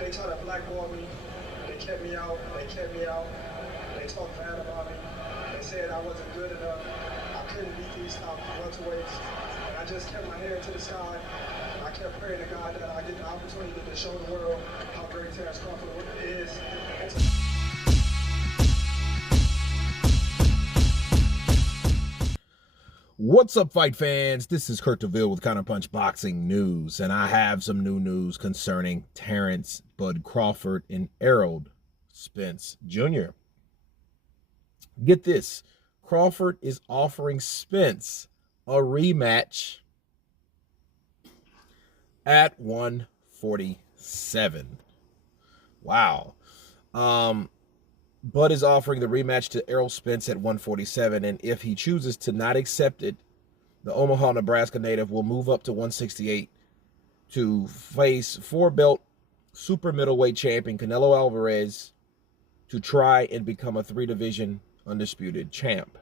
They tried to blackball me. They kept me out. They talked bad about me. They said I wasn't good enough. I couldn't beat these top welterweights. And I just kept my head to the sky. I kept praying to God that I get the opportunity to show the world how great Terence Crawford is. What's up, fight fans? This is Kurt DeVille with Counterpunch Boxing News, and I have some new news concerning Terence Bud Crawford and Errol Spence Jr. Get this, Crawford is offering Spence a rematch at 147. Wow. Bud is offering the rematch to Errol Spence at 147, and if he chooses to not accept it, the Omaha, Nebraska native will move up to 168 to face four-belt super middleweight champion Canelo Alvarez to try and become a three-division undisputed champ.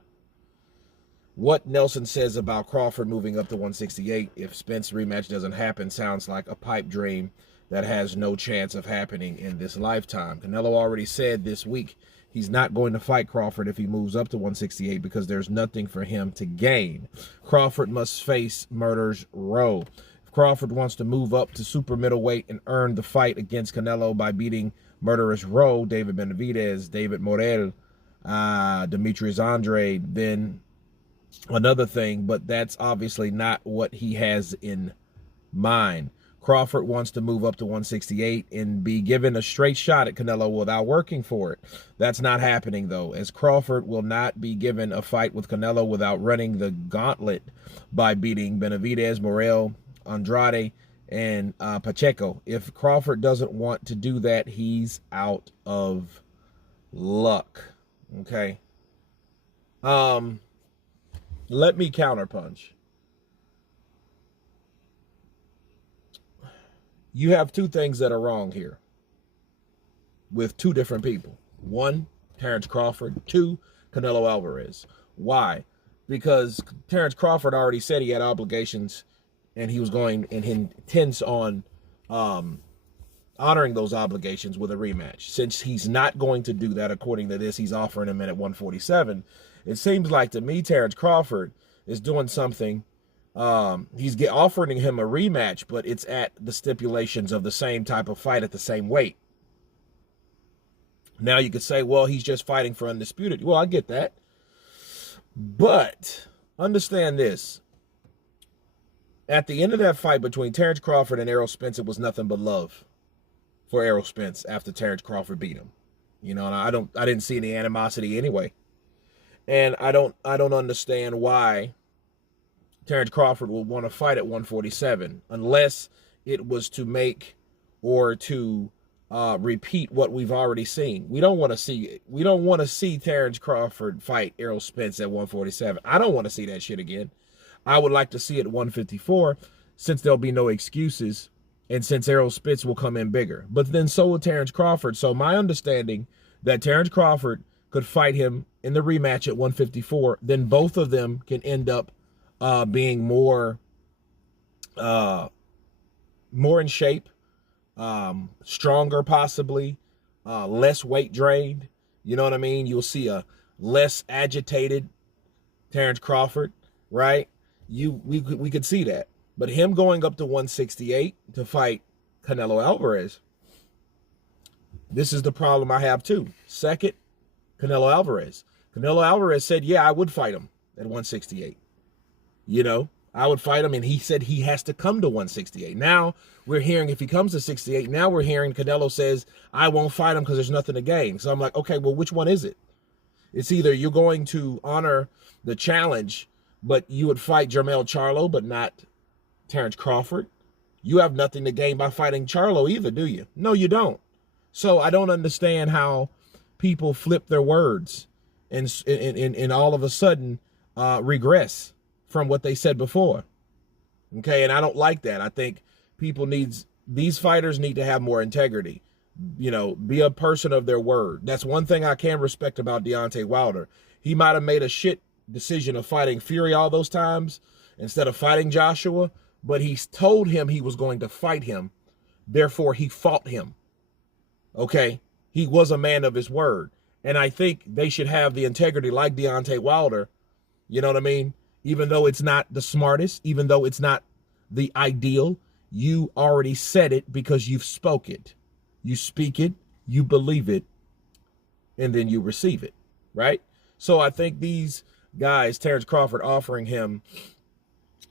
What Nelson says about Crawford moving up to 168 if Spence rematch doesn't happen sounds like a pipe dream that has no chance of happening in this lifetime. Canelo already said this week he's not going to fight Crawford if he moves up to 168 because there's nothing for him to gain. Crawford must face Murder's Row. If Crawford wants to move up to super middleweight and earn the fight against Canelo by beating Murderous Row, David Benavidez, David Morel, Demetrius Andrade, then another thing, but that's obviously not what he has in mind. Crawford wants to move up to 168 and be given a straight shot at Canelo without working for it. That's not happening, though, as Crawford will not be given a fight with Canelo without running the gauntlet by beating Benavidez, Morel, Andrade, and Pacheco. If Crawford doesn't want to do that, he's out of luck. Okay. Let me counterpunch. You have two things that are wrong here with two different people. One, Terence Crawford. Two, Canelo Alvarez. Why? Because Terence Crawford already said he had obligations and he was going and he intends on honoring those obligations with a rematch. Since he's not going to do that, according to this, he's offering him at 147. It seems like to me Terence Crawford is doing something. He's offering him a rematch, but it's at the stipulations of the same type of fight at the same weight. Now you could say, well, he's just fighting for undisputed. Well, I get that. But understand this. At the end of that fight between Terence Crawford and Errol Spence, it was nothing but love for Errol Spence after Terence Crawford beat him. You know, and I didn't see any animosity anyway. And I don't understand why Terence Crawford will want to fight at 147 unless it was to make or to repeat what we've already seen. We don't want to see Terence Crawford fight Errol Spence at 147. I don't want to see that shit again. I would like to see it at 154 since there'll be no excuses and since Errol Spence will come in bigger. But then so will Terence Crawford. So my understanding that Terence Crawford could fight him in the rematch at 154, then both of them can end up being more in shape, stronger possibly, less weight drained. You know what I mean? You'll see a less agitated Terence Crawford, right? We could see that. But him going up to 168 to fight Canelo Alvarez, this is the problem I have too. Second, Canelo Alvarez. Canelo Alvarez said, yeah, I would fight him at 168. You know, I would fight him, and he said he has to come to 168. Now we're hearing if he comes to 68, now we're hearing Canelo says, I won't fight him because there's nothing to gain. So I'm like, okay, well, which one is it? It's either you're going to honor the challenge, but you would fight Jermell Charlo, but not Terence Crawford. You have nothing to gain by fighting Charlo either, do you? No, you don't. So I don't understand how people flip their words and all of a sudden regress from what they said before. Okay, and I don't like that. I think these fighters need to have more integrity. You know, be a person of their word. That's one thing I can respect about Deontay Wilder. He might have made a shit decision of fighting Fury all those times instead of fighting Joshua, but he told him he was going to fight him. Therefore, he fought him. Okay, he was a man of his word, and I think they should have the integrity like Deontay Wilder. You know what I mean? Even though it's not the smartest, even though it's not the ideal, you already said it because you've spoke it. You speak it, you believe it, and then you receive it, right? So I think these guys, Terence Crawford offering him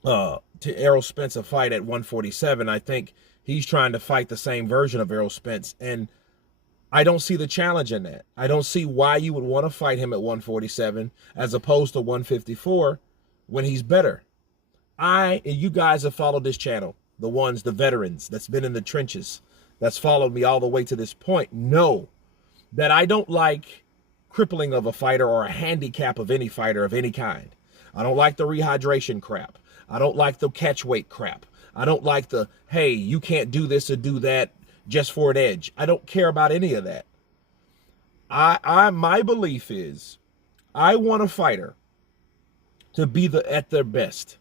to Errol Spence a fight at 147, I think he's trying to fight the same version of Errol Spence, and I don't see the challenge in that. I don't see why you would want to fight him at 147 as opposed to 154 when he's better. And you guys have followed this channel, the veterans that's been in the trenches, that's followed me all the way to this point, know that I don't like crippling of a fighter or a handicap of any fighter of any kind. I don't like the rehydration crap. I don't like the catch weight crap. I don't like the, hey, you can't do this or do that just for an edge. I don't care about any of that. My belief is I want a fighter to be at their best.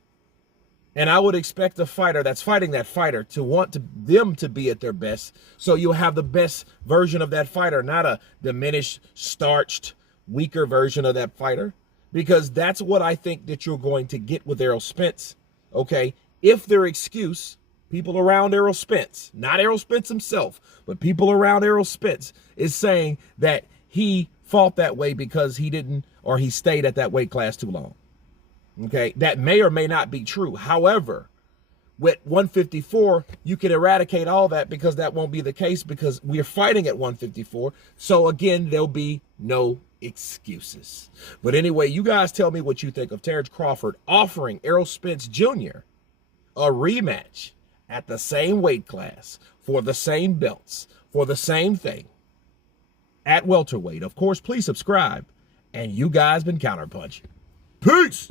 And I would expect a fighter that's fighting that fighter to want them to be at their best. So you'll have the best version of that fighter, not a diminished, starched, weaker version of that fighter. Because that's what I think that you're going to get with Errol Spence. Okay. If their excuse, people around Errol Spence, not Errol Spence himself, but people around Errol Spence is saying that he fought that way because he didn't, or he stayed at that weight class too long. Okay, that may or may not be true. However, with 154, you can eradicate all that because that won't be the case because we're fighting at 154. So again, there'll be no excuses. But anyway, you guys tell me what you think of Terence Crawford offering Errol Spence Jr. a rematch at the same weight class for the same belts, for the same thing at welterweight. Of course, please subscribe. And you guys been counterpunching. Peace.